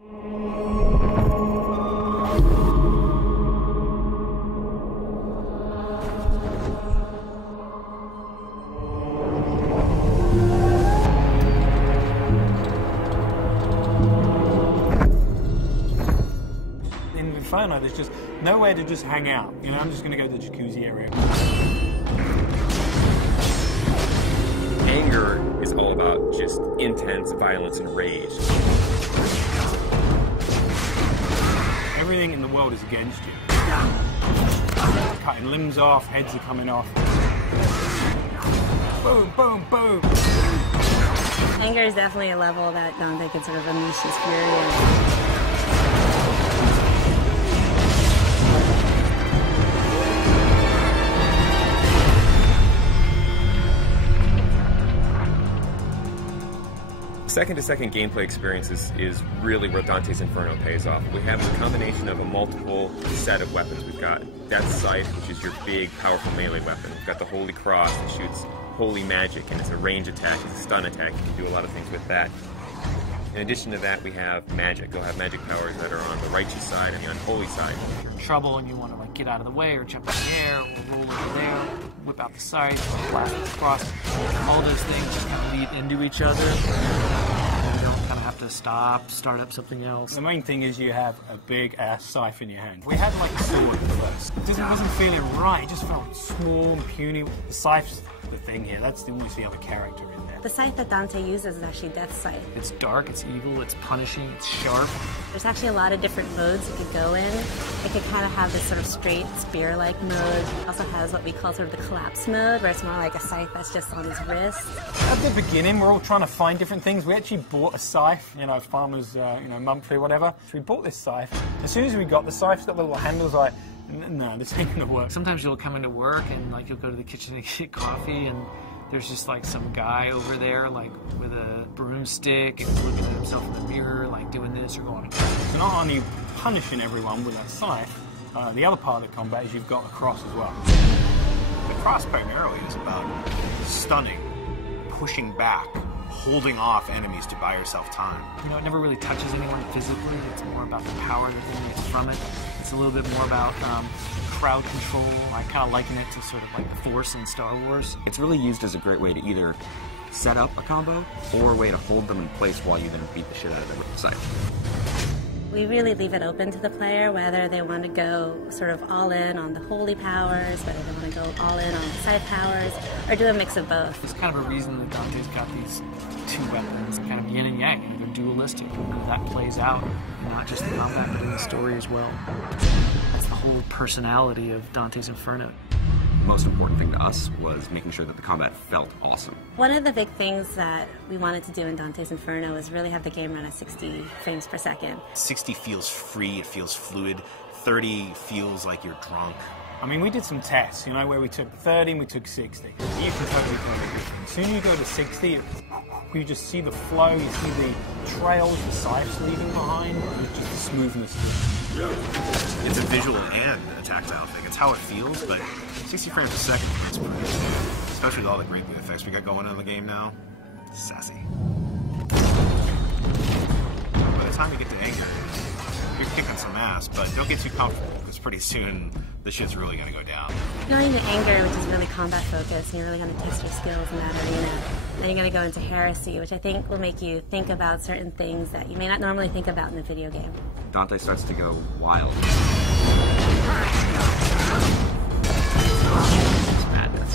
In Inferno, there's just nowhere to just hang out. You know, I'm just going to go to the jacuzzi area. Anger is all about just intense violence and rage. Everything in the world is against you. Cutting limbs off, heads are coming off. Boom, boom, boom. Anger is definitely a level that Dante can sort of unleash his fury in. Second-to-second gameplay experiences is really where Dante's Inferno pays off. We have a combination of a multiple set of weapons. We've got Death's Sight, which is your big, powerful melee weapon. We've got the Holy Cross that shoots holy magic, and it's a range attack, it's a stun attack. You can do a lot of things with that. In addition to that, we have magic. You'll have magic powers that are on the righteous side and the unholy side. If you're in trouble and you want to like get out of the way or jump in the air or roll over there, whip out the scythe, blast with the cross, all those things just kind of lead into each other. You don't kind of have to start up something else. The main thing is you have a big ass scythe in your hand. We had like a sword at first. It wasn't feeling right. It just felt small and puny. The scythe's the thing here. That's almost the other character in there. The scythe that Dante uses is actually Death's Sight. It's dark, it's evil, it's punishing, it's sharp. There's actually a lot of different modes it could go in. It could kind of have this sort of straight spear-like mode. It also has what we call sort of the collapse mode, where it's more like a scythe that's just on his wrist. At the beginning, we're all trying to find different things. We actually bought a scythe, you know, farmers, monthly or whatever. So we bought this scythe. As soon as we got the scythe, it's got the little handles like, no, this ain't gonna work. Sometimes you'll come into work and like you'll go to the kitchen to get coffee and there's just like some guy over there like with a broomstick and looking at himself in the mirror like doing this or going. So not only punishing everyone with that scythe, the other part of the combat is you've got the cross as well. The cross primarily is about stunning, pushing back, holding off enemies to buy yourself time. You know, it never really touches anyone physically. It's more about the power that emanates from it. It's a little bit more about crowd control. I kind of liken it to sort of like the Force in Star Wars. It's really used as a great way to either set up a combo or a way to hold them in place while you then beat the shit out of them with the scythe. We really leave it open to the player whether they want to go sort of all in on the holy powers, whether they want to go all in on the scythe powers, or do a mix of both. There's kind of a reason that Dante's got these two weapons, kind of yin and yang, you know, they're dualistic, and that plays out, not just the combat, but in the story as well. That's the whole personality of Dante's Inferno. The most important thing to us was making sure that the combat felt awesome. One of the big things that we wanted to do in Dante's Inferno is really have the game run at 60 frames per second. 60 feels free, it feels fluid. 30 feels like you're drunk. I mean, we did some tests, you know, where we took 30 and we took 60. You can totally tell the difference. As soon as you go to 60, you just see the flow, you see the trails, the scythes leaving behind, it's just the smoothness. It's a visual and a tactile thing. It's how it feels, but 60 frames a second is pretty good. Especially with all the great effects we got going on in the game now. Sassy. By the time you get to anger, you're kicking some ass, but don't get too comfortable, because pretty soon the shit's really going to go down. Going to anger, which is really combat focused, and you're really going to test your skills in that arena. Then you're going to go into Heresy, which I think will make you think about certain things that you may not normally think about in a video game. Dante starts to go wild. It's madness.